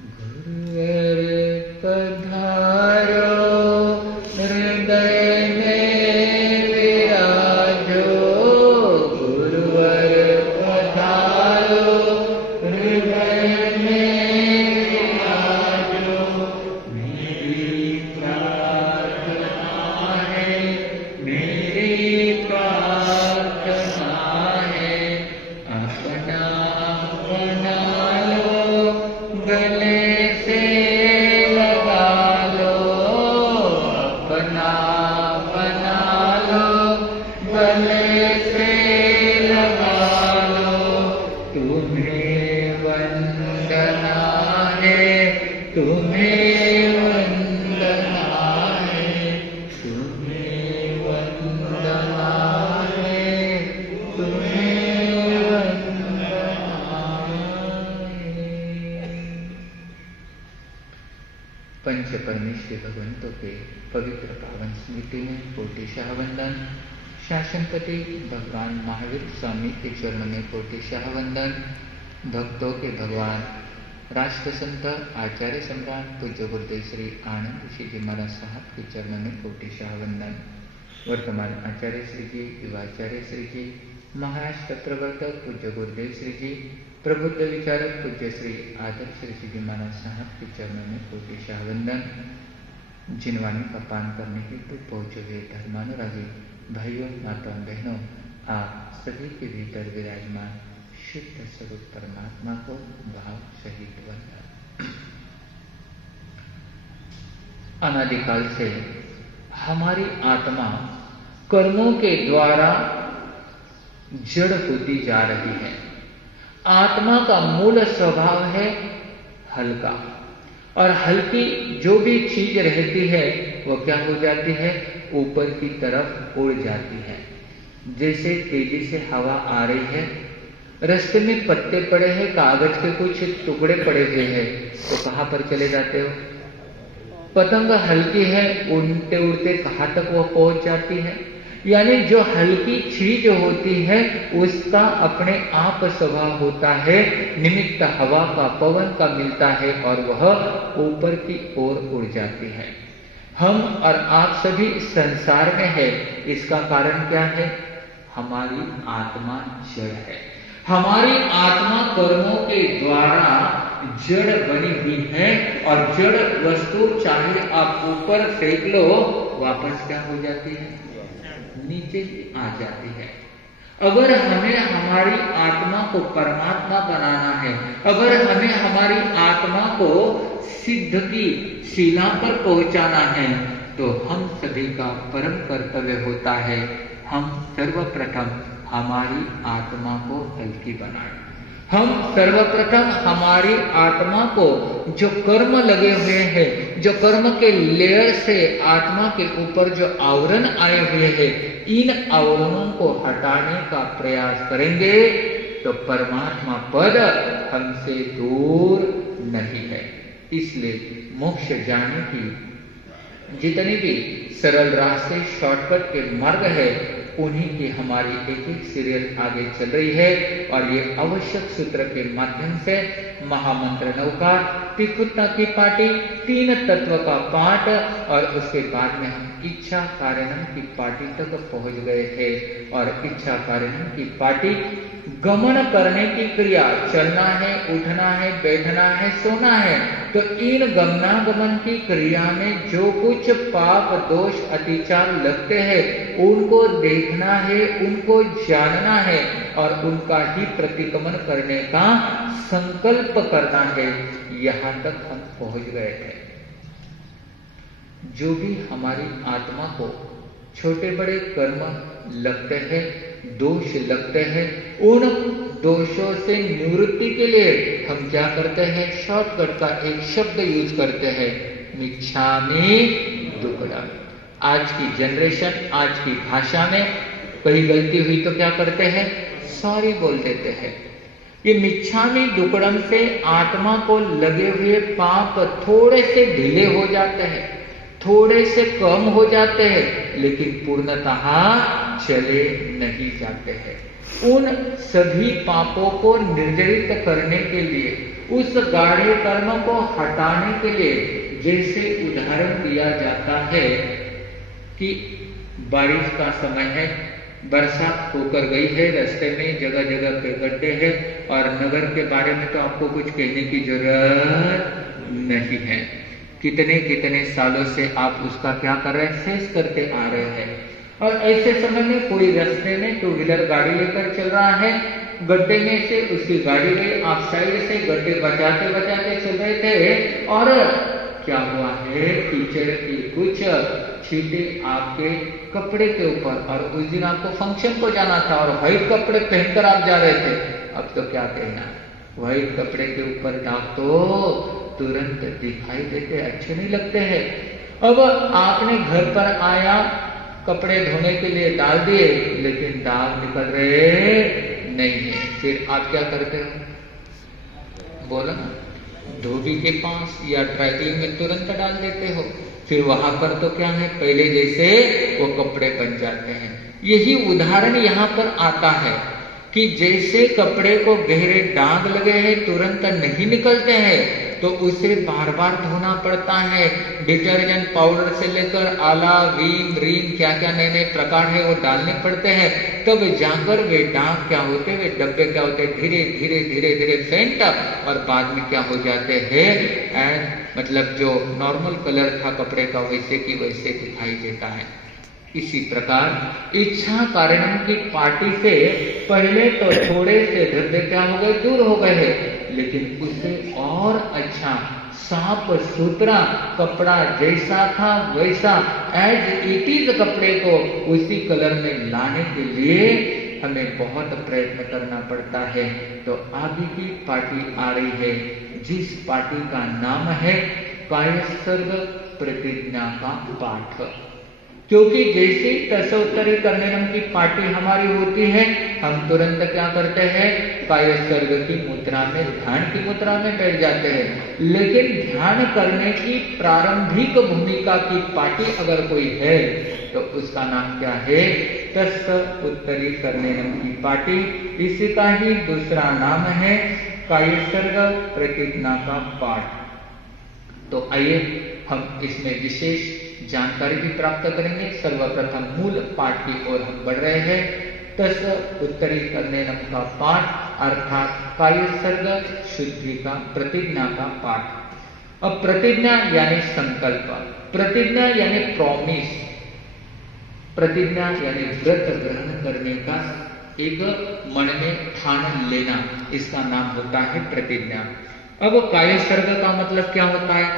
गुरुवर पधारो हृदय में विराजो, गुरुवर पधारो हृदय में विराजो। मेरी प्रार्थना है, मेरी प्रार्थना है, अपना बना लो, गले से लगा लो, अपना बना लो, गले से लगा लो। तुम्हें वंदना है, तुम्हें वंदना है, तुम्हें वंदना है, तुम्हें वंदना है। पंच परमेश्वरी भगवंतों के पवित्र पावन स्मृति में कोटिशाह वंदन। शासनपति भगवान महावीर स्वामी के चरण में कोटिशाह वंदन। भक्तों के भगवान राष्ट्र संत आचार्य सम्राट पूज्य गुरुदेव श्री आनंद ऋषि जी महाराज साहब के चरण में कोटिशाह वंदन। वर्तमान आचार्य श्री जी, युवाचार्य श्री जी, महाराज पत्रवर्तक पूज्य गुरुदेव श्री जी, प्रबुद्ध विचारक पूज्य श्री आदर्श ऋषि जी महाराज साहब के चरणों में कोटिशाह वंदन। जिनवाणी का पान करने के लिए पहुंचे हुए धर्मानुरागी भाइयों, माताओं, बहनों, आप सभी के भीतर विराजमान शुद्ध स्वरूप परमात्मा को भाव सहित वंदन। अनादिकाल से हमारी आत्मा कर्मों के द्वारा जड़ होती जा रही है। आत्मा का मूल स्वभाव है हल्का, और हल्की जो भी चीज रहती है वो क्या हो जाती है, ऊपर की तरफ उड़ जाती है। जैसे तेजी से हवा आ रही है, रास्ते में पत्ते पड़े हैं, कागज के कुछ टुकड़े पड़े हुए हैं, तो कहां पर चले जाते हो? पतंग हल्की है, उड़ते उड़ते कहां तक वो पहुंच जाती है। यानी जो हल्की चीज होती है उसका अपने आप स्वभाव होता है, निमित्त हवा का, पवन का मिलता है और वह ऊपर की ओर उड़ जाती है। हम और आप सभी संसार में है, इसका कारण क्या है? हमारी आत्मा जड़ है। हमारी आत्मा कर्मों के द्वारा जड़ बनी हुई है, और जड़ वस्तु चाहे आप ऊपर फेंक लो, वापस क्या हो जाती है? नीचे आ जाती है। अगर हमें हमारी आत्मा को परमात्मा बनाना है, अगर हमें हमारी आत्मा को सिद्ध की शिला पर पहुंचाना है, तो हम सभी का परम कर्तव्य होता है, हम सर्वप्रथम हमारी आत्मा को हल्की बनाएं। हम सर्वप्रथम हमारी आत्मा को, जो कर्म लगे हुए हैं, जो कर्म के लेयर से आत्मा के ऊपर जो आवरण आए हुए हैं, इन आवरणों को हटाने का प्रयास करेंगे तो परमात्मा पद हमसे दूर नहीं है। इसलिए मोक्ष जाने की जितनी भी सरल रास्ते, शॉर्टकट के मार्ग है, उन्हीं की हमारी एक एक सीरियल आगे चल रही है। और ये आवश्यक सूत्र के माध्यम से महामंत्र नौका, त्रिकुटा की पाटी, तीन तत्व का पाठ, और उसके बाद में हम इच्छा कारणम की पाटी तक पहुंच गए थे। और इच्छा कारणम की पाटी गमन करने की क्रिया, चलना है, उठना है, बैठना है, सोना है, तो इन गमनागमन की क्रिया में जो कुछ पाप, दोष, अतिचार लगते हैं, उनको देखना है, उनको जानना है और उनका ही प्रतिगमन करने का संकल्प करना है। यहां तक हम पहुंच गए थे। जो भी हमारी आत्मा को छोटे बड़े कर्म लगते हैं, दोष लगते हैं, उन दोषों से निवृत्ति के लिए हम क्या करते हैं? शॉर्टकट का एक शब्द यूज करते हैं, मिच्छामि दुक्कडम। आज की जनरेशन, आज की भाषा में कहीं गलती हुई तो क्या करते हैं? सॉरी बोल देते हैं। ये मिच्छामि दुक्कडम से आत्मा को लगे हुए पाप थोड़े से ढीले हो जाते हैं, थोड़े से कम हो जाते हैं, लेकिन पूर्णतः चले नहीं जाते हैं। उन सभी पापों को निर्जरित करने के लिए, उस गाढ़े कर्म को हटाने के लिए जैसे उदाहरण दिया जाता है कि बारिश का समय है, बरसात होकर गई है, रास्ते में जगह जगह पे गड्ढे हैं, और नगर के बारे में तो आपको कुछ कहने की जरूरत नहीं है। कितने कितने सालों से आप उसका क्या कर रहे हैं, फेस करते आ रहे हैं। और ऐसे समय में कोई रास्ते में टू व्हीलर गाड़ी लेकर चल रहा है, गड्ढे में से उसकी गाड़ी गई, आप साइड से गड्ढे बचाते बचाते चल रहे थे, और क्या हुआ है, कीचड़ की कुछ छींटे आपके कपड़े के ऊपर, और उस दिन आपको फंक्शन को जाना था और व्हाइट कपड़े पहनकर आप जा रहे थे। अब तो क्या कहना, व्हाइट कपड़े के ऊपर दाग तो तुरंत दिखाई देते, अच्छे नहीं लगते हैं। अब आपने घर पर आया, कपड़े धोने के लिए डाल दिए, लेकिन दाग निकल रहे नहीं है, फिर आप क्या करते हो, बोलो ना, धोबी के पास या ड्राई क्लीन में तुरंत डाल देते हो। फिर वहां पर तो क्या है, पहले जैसे वो कपड़े बन जाते हैं। यही उदाहरण यहाँ पर आता है कि जैसे कपड़े को गहरे दाग लगे हैं, तुरंत नहीं निकलते हैं, तो उसे बार बार धोना पड़ता है। डिटर्जेंट पाउडर से लेकर आला, वीम, रीम, क्या क्या नए नए प्रकार है वो डालने पड़ते हैं, तब जाकर वे दाग क्या होते, वे डब्बे क्या होते, धीरे धीरे धीरे धीरे फेंट, और बाद में क्या हो जाते हैं, एंड मतलब जो नॉर्मल कलर था कपड़े का वैसे की वैसे दिखाई देता है। इसी प्रकार इच्छा कारणम की पार्टी से पहले तो थोड़े से धब्बे क्या हो गए, दूर हो गए हैं, लेकिन उससे और अच्छा साफ सुथरा कपड़ा जैसा था वैसा एज इट इज कपड़े को उसी कलर में लाने के लिए हमें बहुत प्रयत्न करना पड़ता है। तो आगे की पार्टी आ रही है, जिस पार्टी का नाम है कायसर्ग प्रतिज्ञा का पाठ। क्योंकि जैसे दशोत्तरी करनेनम की पार्टी हमारी होती है, हम तुरंत क्या करते हैं, कायसर्ग की मुद्रा में, ध्यान की मुद्रा में बैठ जाते हैं। लेकिन ध्यान करने की प्रारंभिक भूमिका की पार्टी अगर कोई है तो उसका नाम क्या है, दशोत्तरी करनेनम की पार्टी। इसी का ही दूसरा नाम है कायसर्ग प्रतिज्ञा का पाठ। तो आइए हम इसमें विशेष जानकारी भी प्राप्त करेंगे। सर्वप्रथम मूल पाठ की ओर हम बढ़ रहे हैं। दशोत्तरी करनेनम का पाठ अर्थात कायसर्ग शुद्धि का, प्रतिज्ञा का पाठ। अब प्रतिज्ञा यानी संकल्प, प्रतिज्ञा यानी प्रॉमिस, प्रतिज्ञा यानी व्रत ग्रहण करने का एक मन में ठान लेना, इसका नाम होता है प्रतिज्ञा। अब कायसर्ग का मतलब क्या होता है,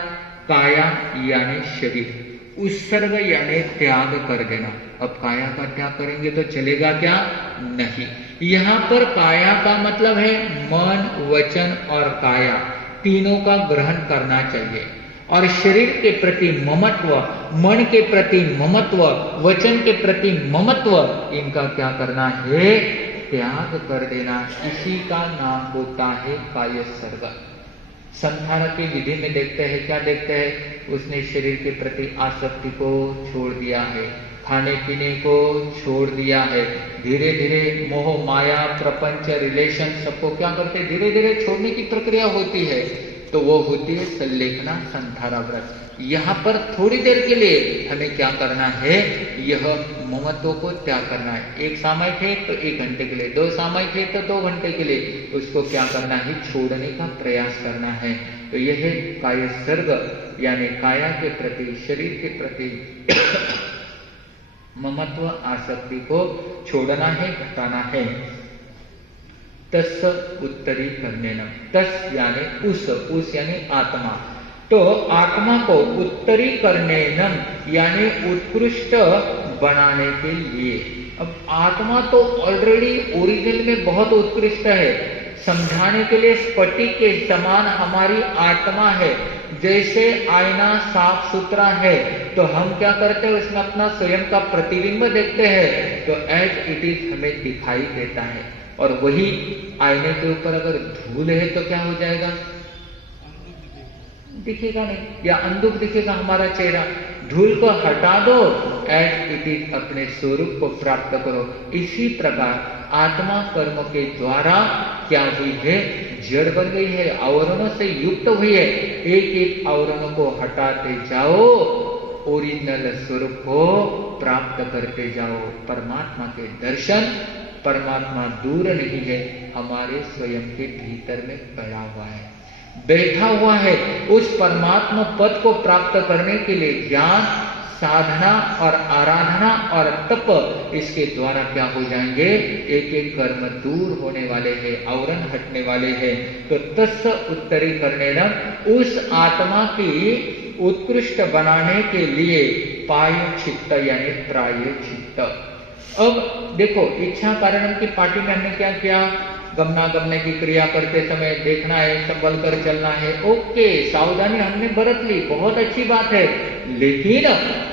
काया यानी शरीर, उत्सर्ग यानी त्याग कर देना। अब काया का त्याग करेंगे तो चलेगा क्या, नहीं। यहाँ पर काया का मतलब है मन, वचन और काया तीनों का ग्रहण करना चाहिए। और शरीर के प्रति ममत्व, मन के प्रति ममत्व, वचन के प्रति ममत्व, इनका क्या करना है, त्याग कर देना। इसी का नाम होता है कायसर्ग। संधान की विधि में देखते हैं, क्या देखते हैं, उसने शरीर के प्रति आसक्ति को छोड़ दिया है, खाने पीने को छोड़ दिया है, धीरे धीरे मोह माया प्रपंच रिलेशन सबको क्या करते, धीरे धीरे छोड़ने की प्रक्रिया होती है। तो वो होती है सल्लेखना संधारा व्रत। यहाँ पर थोड़ी देर के लिए हमें क्या करना है, यह ममत्व को त्याग करना है। एक सामयिक है तो 1 घंटे के लिए, 2 सामयिक है तो 2 घंटे के लिए, उसको क्या करना है, छोड़ने का प्रयास करना है। तो यह है कायसर्ग, यानी काया के प्रति, शरीर के प्रति ममत्व आसक्ति को छोड़ना है, घटाना है। तस् उत्तरी करनेनम, तस् यानी उस यानी आत्मा, तो आत्मा को उत्तरी करनेनम यानी उत्कृष्ट बनाने के लिए। अब आत्मा तो ऑलरेडी ओरिजिन में बहुत उत्कृष्ट है, समझाने के लिए स्फटिक के समान हमारी आत्मा है। जैसे आईना साफ सुथरा है तो हम क्या करते हैं, उसमें अपना स्वयं का प्रतिबिंब देखते हैं, तो एज इट इज हमें दिखाई देता है। और वही आईने के ऊपर अगर धूल है तो क्या हो जाएगा, दिखेगा नहीं, या अंधुक दिखेगा हमारा चेहरा। धूल को हटा दो, एज इट इज अपने स्वरूप को प्राप्त करो। इसी प्रकार आत्मा कर्म के द्वारा क्या हुई है, जड़ बन गई है, आवरणों से युक्त हुई है। एक एक आवरण को हटाते जाओ, ओरिजिनल स्वरूप को प्राप्त करते जाओ। परमात्मा के दर्शन, परमात्मा दूर नहीं है, हमारे स्वयं के भीतर में पड़ा हुआ है, बैठा हुआ है। उस परमात्मा पद को प्राप्त करने के लिए ज्ञान, साधना और आराधना और तप, इसके द्वारा क्या हो जाएंगे, एक एक कर्म दूर होने वाले हैं, आवरण हटने वाले हैं। तो तस् उत्तरी करने न, उस आत्मा की उत्कृष्ट बनाने के लिए पायचित्त यानी प्रायचित्त। अब देखो, इच्छा कारण की पार्टी में हमने क्या किया, गमनागमन की क्रिया करते समय देखना है, संभल कर चलना है, ओके, सावधानी हमने बरत ली, बहुत अच्छी बात है। लेकिन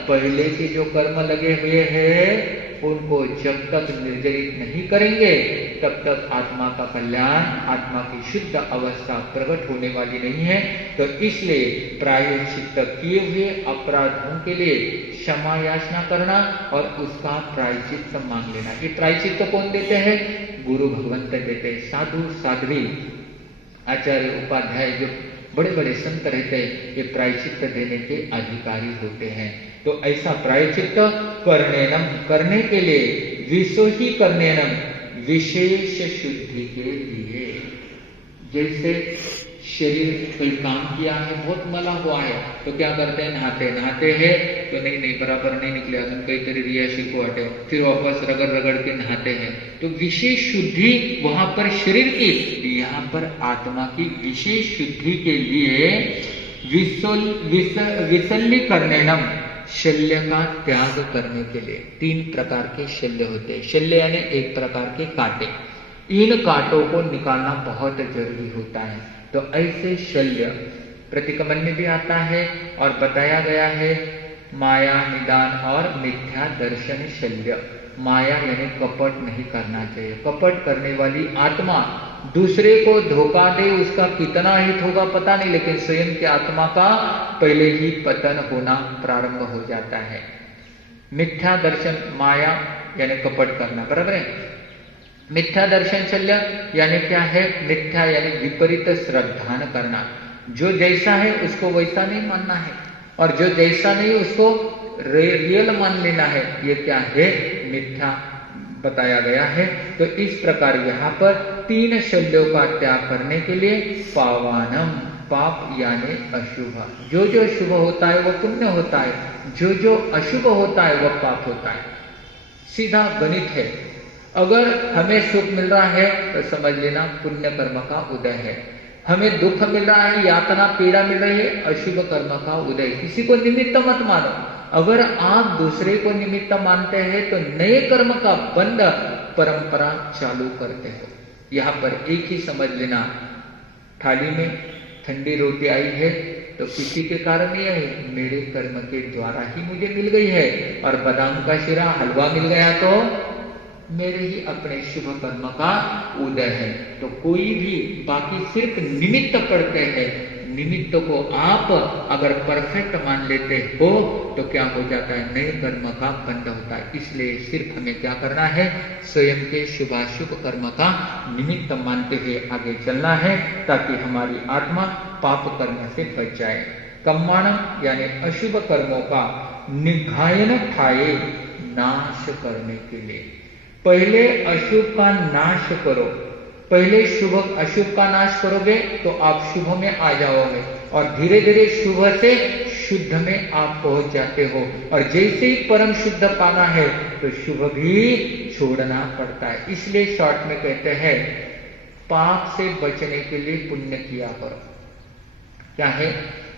पहले के जो कर्म लगे हुए हैं उनको जब तक निर्जरित नहीं करेंगे तब तक आत्मा का कल्याण, आत्मा की शुद्ध अवस्था प्रकट होने वाली नहीं है। तो इसलिए प्रायश्चित्त किए हुए अपराधों के लिए क्षमा याचना करना और उसका प्रायश्चित्त मांग लेना। ये प्रायश्चित्त कौन देते हैं, गुरु भगवंत देते हैं। साधु साध्वी आचार्य उपाध्याय जो बड़े बड़े संत रहते हैं, ये प्रायश्चित्त देने के अधिकारी होते हैं। तो ऐसा प्रायश्चित्त करने के लिए विशोही करनेनम, विशेष शुद्धि के लिए। जैसे शरीर कोई काम किया है, बहुत मला हुआ है, तो क्या करते हैं, नहाते हैं तो नहीं बराबर नहीं निकले, अजून काहीतरी रियाशील को हटे, फिर वापस रगड़ के नहाते हैं। तो विशेष शुद्धि वहां पर शरीर की, यहाँ पर आत्मा की विशेष शुद्धि के लिए विसल्लीकरणम, शल्य का त्याग करने के लिए। 3 प्रकार के शल्य होते हैं। शल्य यानी एक प्रकार के कांटे, इन कांटों को निकालना बहुत जरूरी होता है। तो ऐसे शल्य प्रतिक्रमण में भी आता है और बताया गया है, माया निदान और मिथ्या दर्शन शल्य। माया यानी कपट नहीं करना चाहिए। कपट करने वाली आत्मा दूसरे को धोखा दे, उसका कितना हित होगा पता नहीं, लेकिन स्वयं की आत्मा का पहले ही पतन होना प्रारंभ हो जाता है। मिथ्या दर्शन, माया यानी कपट करना, बराबर है। मिथ्या दर्शन शल्य यानी क्या है, मिथ्या यानी विपरीत श्रद्धान करना। जो जैसा है उसको वैसा नहीं मानना है, और जो जैसा नहीं उसको रियल मान लेना है। ये क्या है, मिथ्या बताया गया है। तो इस प्रकार यहाँ पर 3 शल्यों का त्याग करने के लिए पावानम, पाप यानी अशुभ, जो जो शुभ होता है वो पुण्य होता है, जो जो अशुभ होता है वह पाप होता है। सीधा गणित है। अगर हमें सुख मिल रहा है तो समझ लेना पुण्य कर्म का उदय है, हमें दुख मिल रहा है, यातना पीड़ा मिल रही है, अशुभ कर्म का उदय। किसी को निमित्त मत मानो। अगर आप दूसरे को निमित्त मानते हैं तो नए कर्म का बंध परंपरा चालू करते हो। यहाँ पर एक ही समझ लेना, थाली में ठंडी रोटी आई है तो किसी के कारण नहीं आई, मेरे कर्म के द्वारा ही मुझे मिल गई है। और बादाम का शिरा, हलवा मिल गया तो मेरे ही अपने शुभ कर्म का उदय है। तो कोई भी बाकी सिर्फ निमित्त पढ़ते हैं, निमित्त को आप अगर परफेक्ट मान लेते हो तो क्या हो जाता है, नए कर्म का बंध होता है। इसलिए सिर्फ हमें क्या करना है, स्वयं के शुभाशुभ कर्म का निमित्त मानते हुए आगे चलना है, ताकि हमारी आत्मा पाप कर्म से बच जाए। कम्माणम यानी अशुभ कर्मों का निघायन ठाए, नाश करने के लिए। पहले अशुभ का नाश करो, पहले शुभ अशुभ का नाश करोगे तो आप शुभ में आ जाओगे, और धीरे धीरे शुभ से शुद्ध में आप पहुंच जाते हो। और जैसे ही परम शुद्ध पाना है तो शुभ भी छोड़ना पड़ता है। इसलिए शॉर्ट में कहते हैं, पाप से बचने के लिए पुण्य किया करो। क्या है,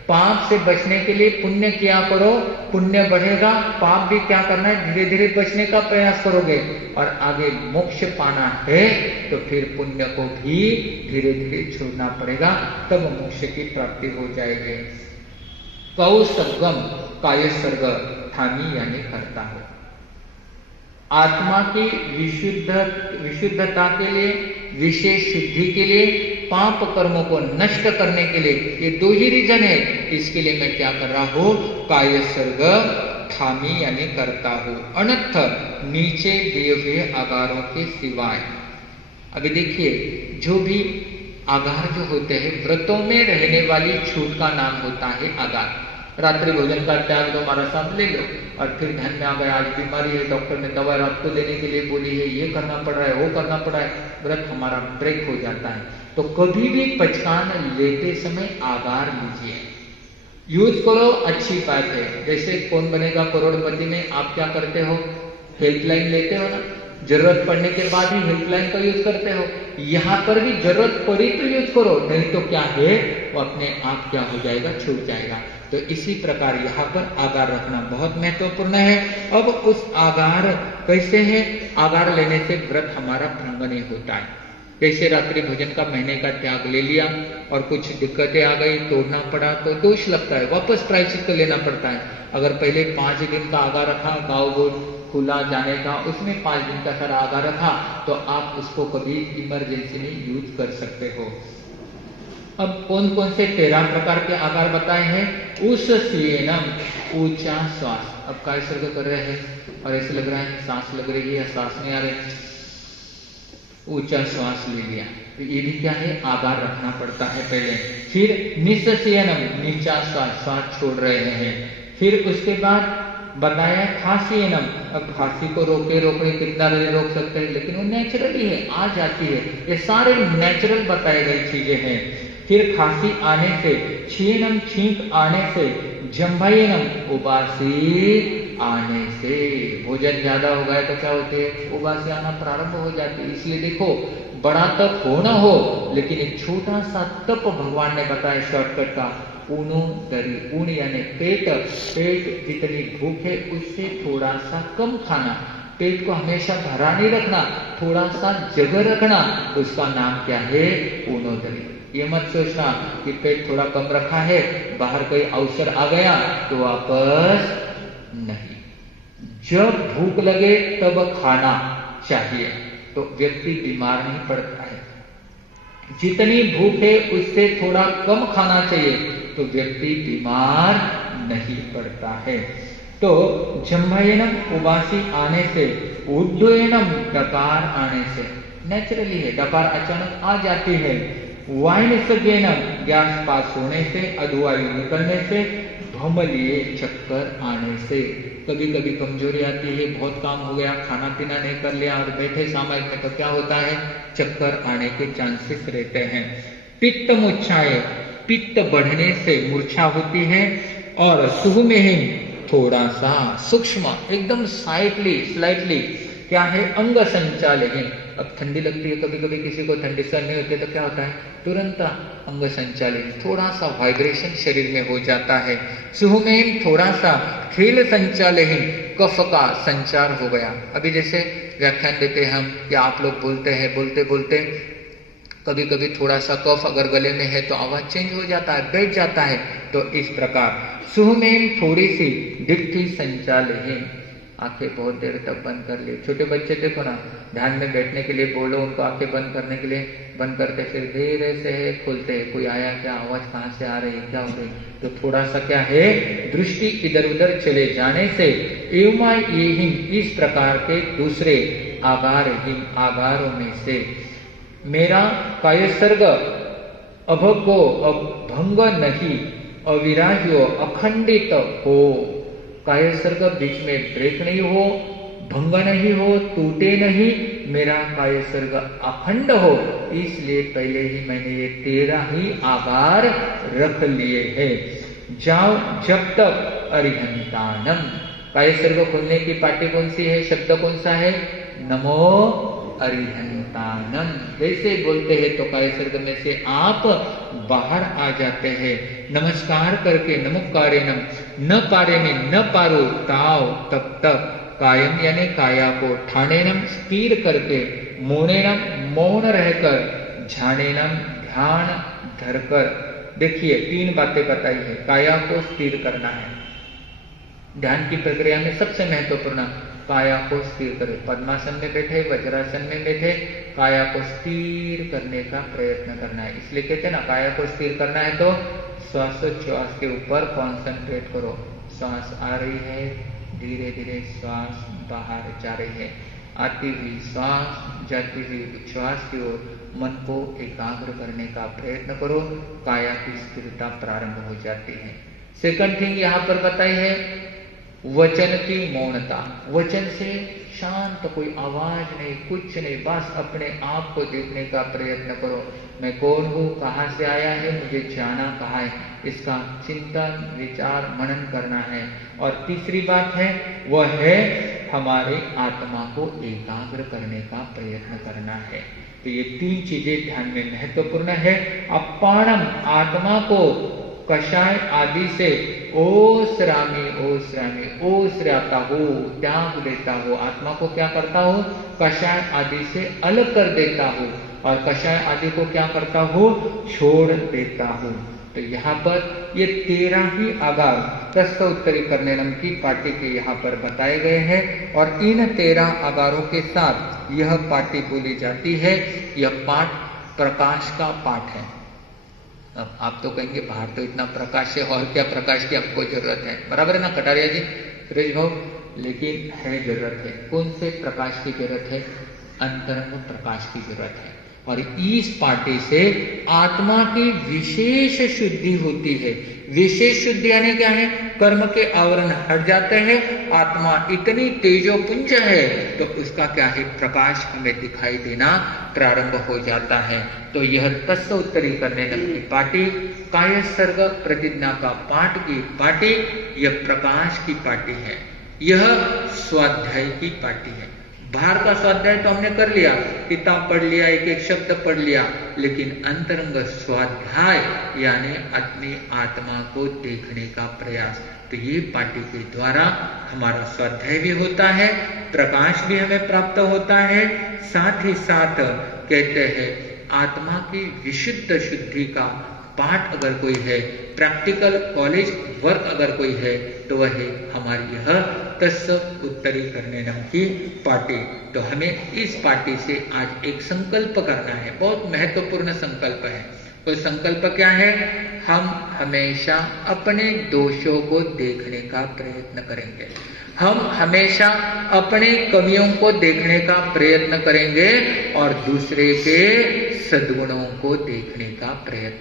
पाप से बचने के लिए पुण्य किया करो, पुण्य बढ़ेगा। पाप भी क्या करना है, धीरे धीरे बचने का प्रयास करोगे, और आगे मोक्ष पाना है तो फिर पुण्य को भी धीरे धीरे छोड़ना पड़ेगा, तब मोक्ष की प्राप्ति हो जाएगी। कौसर्गम कायसर्ग, थामी यानी करता हो। आत्मा की विशुद्धता के लिए, विशेष शुद्धि के लिए, पाप कर्मों को नष्ट करने के लिए, ये 2 ही रीजन है। इसके लिए मैं क्या कर रहा हूं, कायसर्ग थामी यानी करता हूं, अनर्थ नीचे दिए हुए आगारों के सिवाय। अभी देखिए, जो भी आगार जो होते हैं व्रतों में रहने वाली छूट का नाम होता है आगार। रात्रि भोजन का त्याग दो, हमारा साथ ले लो, और फिर ध्यान में आ गया आज बीमारी है, डॉक्टर ने दवा रात को देने के लिए बोली है, ये करना पड़ रहा है, वो करना पड़ रहा है, व्रत हमारा ब्रेक हो जाता है। तो कभी भी पचकान लेते समय आगार लीजिए, यूज करो, अच्छी बात है। जैसे कौन बनेगा करोड़पति में आप क्या करते हो, हेल्पलाइन लेते हो ना, जरूरत पड़ने के बाद ही हेल्पलाइन का यूज करते हो। यहां पर भी जरूरत पड़ी तो यूज करो, नहीं तो क्या है वो अपने आप क्या हो जाएगा, छूट जाएगा। तो इसी प्रकार यहाँ पर आगार रखना बहुत महत्वपूर्ण है। अब उस आगार कैसे है, आगार लेने से व्रत हमारा भंग नहीं होता है। जैसे रात्रि भोजन का महीने का त्याग ले लिया और कुछ दिक्कतें आ गई, तोड़ना पड़ा, तो दोष लगता है, वापस प्रायश्चित लेना पड़ता है। अगर पहले 5 दिन का आगार रखा, गाँव गोद खुला जाने का, उसमें 5 दिन का सारा आगार रखा, तो आप उसको कभी इमरजेंसी में यूज कर सकते हो। अब कौन कौन से 13 प्रकार के आगार बताए हैं। उस सीएनम, ऊंचा श्वास। अब काय सर्ग कर रहे हैं और ऐसे लग रहा है सांस लग रही है, सांस नहीं आ रही, ऊंचा श्वास ले लिया, तो ये भी क्या है, आगार रखना पड़ता है पहले। फिर निस्सीयनम, नीचा श्वास, श्वास छोड़ रहे हैं। फिर उसके बाद बताया खांसीनम। अब खांसी को रोके कितना रोक सकते हैं, लेकिन वो नेचुरली है, आ जाती है। ये सारे नेचुरल बताए गई चीजें हैं। फिर खांसी आने से, छीनम छींक आने से, जम्भाइनम उबासी आने से, भोजन ज्यादा हो गया तो क्या होते हैं, उबासी आना प्रारंभ हो जाती है। इसलिए देखो बड़ा तप हो ना हो, लेकिन एक छोटा सा तप भगवान ने बताया शॉर्टकट का, ऊनो दरी, ऊन यानी पेट, पेट जितनी भूख है उससे थोड़ा सा कम खाना, पेट को हमेशा भरा नहीं रखना, थोड़ा सा जगह रखना, उसका नाम क्या है, ऊनो दरी। ये मत सोचना कि पेट थोड़ा कम रखा है, बाहर कोई अवसर आ गया तो वापस नहीं। जब भूख लगे तब खाना चाहिए, तो व्यक्ति बीमार नहीं पड़ता है। जितनी भूख है उससे थोड़ा कम खाना चाहिए, तो व्यक्ति बीमार नहीं पड़ता है। तो जम्भयनम उबासी आने से, उद्वयनम डकार आने से, नेचुरली है, डकार अचानक आ जाती है। वाइन सगेनम, गैस पास होने से, अधवायु निकलने से, भमलिए चक्कर आने से, कभी कभी कमजोरी आती है, बहुत काम हो गया, खाना पीना नहीं कर लिया और बैठे सामयिक में, तो क्या होता है, चक्कर आने के चांसेस रहते हैं। पित्त मूर्छाएं, पित्त बढ़ने से मूर्छा होती है। और सुह में ही थोड़ा सा सूक्ष्म, एकदम स्लाइटली क्या है, अंग संचालन। अब ठंडी लगती है, कभी कभी किसी को ठंडी सहन नहीं होती, तो क्या होता है, तुरंत अंग संचालन, थोड़ा सा वाइब्रेशन शरीर में हो जाता है। सुह में थोड़ा सा खेल संचालन, कफ का संचार हो गया। अभी जैसे व्याख्यान देते हैं हम, या आप लोग बोलते हैं, बोलते बोलते कभी कभी थोड़ा सा कफ अगर गले में है तो आवाज चेंज हो जाता है, बैठ जाता है। तो इस प्रकार सुह में थोड़ी सी दिट्ठी संचालन, आंखें बहुत देर तक बंद कर ली। छोटे बच्चे देखो ना, ध्यान में बैठने के लिए बोलो उनको, आंखें बंद करने के लिए बंद करते, फिर धीरे से खोलते हैं, कोई आया क्या, आवाज कहाँ से आ रही है, क्या हो रही, तो थोड़ा सा क्या है, दृष्टि इधर उधर चले जाने से, एवं ये इस प्रकार के दूसरे आगारों में से मेरा कायसर्ग अभगो, भंग नहीं, अविराज्यो, अखंडित हो। कायसर्ग बीच में ब्रेक नहीं हो, भंग नहीं हो, टूटे नहीं, मेरा कायसर्ग अखंड हो। इसलिए पहले ही मैंने ये 13 ही आकार रख लिए हैं। जाओ जब तक अरिहंतानम, कायसर्ग खोलने की पार्टी कौन सी है, शब्द कौन सा है, नमो अरिहंतानम। वैसे बोलते हैं तो कायसर्ग में से आप बाहर आ जाते हैं। नमस्कार करके नमोकारेनम, न पारे में न पारो ताव, तब तक कायम यानी काया को, ठाणेनम स्थिर करके, मौनेनम मौन रहकर, झानेनम ध्यान धरकर। देखिए 3 बातें बताई है, काया को स्थिर करना है। ध्यान की प्रक्रिया में सबसे महत्वपूर्ण काया को स्थिर करें। पद्मासन में बैठे, वज्रासन में बैठे, काया को स्थिर करने का प्रयत्न करना है। इसलिए कहते हैं ना, काया को स्थिर करना है तो श्वासोच्छ्वास के ऊपर कॉन्सेंट्रेट करो। श्वास आ रही है, धीरे धीरे श्वास बाहर जा रही है, आती हुई श्वास, जाती हुई उच्छ्वास की ओर मन को एकाग्र करने का प्रयत्न करो, काया की स्थिरता प्रारंभ हो जाती है। सेकंड थिंग यहां पर बताई है वचन की मौनता। वचन से शांत, कोई आवाज नहीं, कुछ नहीं, बस अपने आप को देखने का प्रयत्न करो। मैं कौन हूं, कहां से आया है, मुझे जाना कहां है, इसका चिंतन विचार मनन करना है। और तीसरी बात है वह है हमारे आत्मा को एकाग्र करने का प्रयत्न करना है। तो ये तीन चीजें ध्यान में महत्वपूर्ण है। अपाणम, आत्मा को कषाय आदि से ओसरामी ओसराता हो, त्याग देता हो, आत्मा को क्या करता हो, कषाय आदि से अलग कर देता हो, और कषाय आदि को क्या करता हो, छोड़ देता हो। तो यहाँ पर ये 13 ही आगार तस्थ उत्तरी करनेनम की पाटी के यहाँ पर बताए गए हैं, और इन 13 आगारों के साथ यह पाटी बोली जाती है। यह पाठ प्रकाश का पाठ है। अब आप तो कहेंगे बाहर तो इतना प्रकाश है, और क्या प्रकाश की आपको जरूरत है, बराबर है ना कटारिया जी, सुरेश भाव, लेकिन है जरूरत है। कौन से प्रकाश की जरूरत है, अंतरंग प्रकाश की जरूरत है। और इस पार्टी से आत्मा की विशेष शुद्धि होती है। विशेष शुद्धि यानी क्या है, कर्म के आवरण हट जाते हैं, आत्मा इतनी तेजोपुंज है तो उसका क्या है, प्रकाश हमें दिखाई देना प्रारंभ हो जाता है। तो यह तस्व उत्तरी करने की पार्टी, काय सर्ग प्रतिज्ञा का पाठ की पार्टी, यह प्रकाश की पार्टी है, यह स्वाध्याय की पार्टी है। बाहर का स्वाध्याय तो हमने कर लिया, किताब पढ़ लिया, एक एक शब्द पढ़ लिया, लेकिन अंतरंग स्वाध्याय यानी अपनी आत्मा को देखने का प्रयास, तो ये पाठी के द्वारा हमारा स्वाध्याय भी होता है, प्रकाश भी हमें प्राप्त होता है। साथ ही साथ कहते हैं आत्मा की विशुद्ध शुद्धि का पाठ अगर कोई है, प्रैक्टिकल कॉलेज वर्क अगर कोई है, तो वह है हमारी यह तस्व उत्तरी करने नाम की पार्टी। तो हमें इस पार्टी से आज एक संकल्प करना है, बहुत महत्वपूर्ण संकल्प है। तो संकल्प क्या है, हम हमेशा अपने दोषों को देखने का प्रयत्न करेंगे, हम हमेशा अपने कमियों को देखने का प्रयत्न करेंगे, और दूसरे के सद्गुणों को देखने का प्रयत्न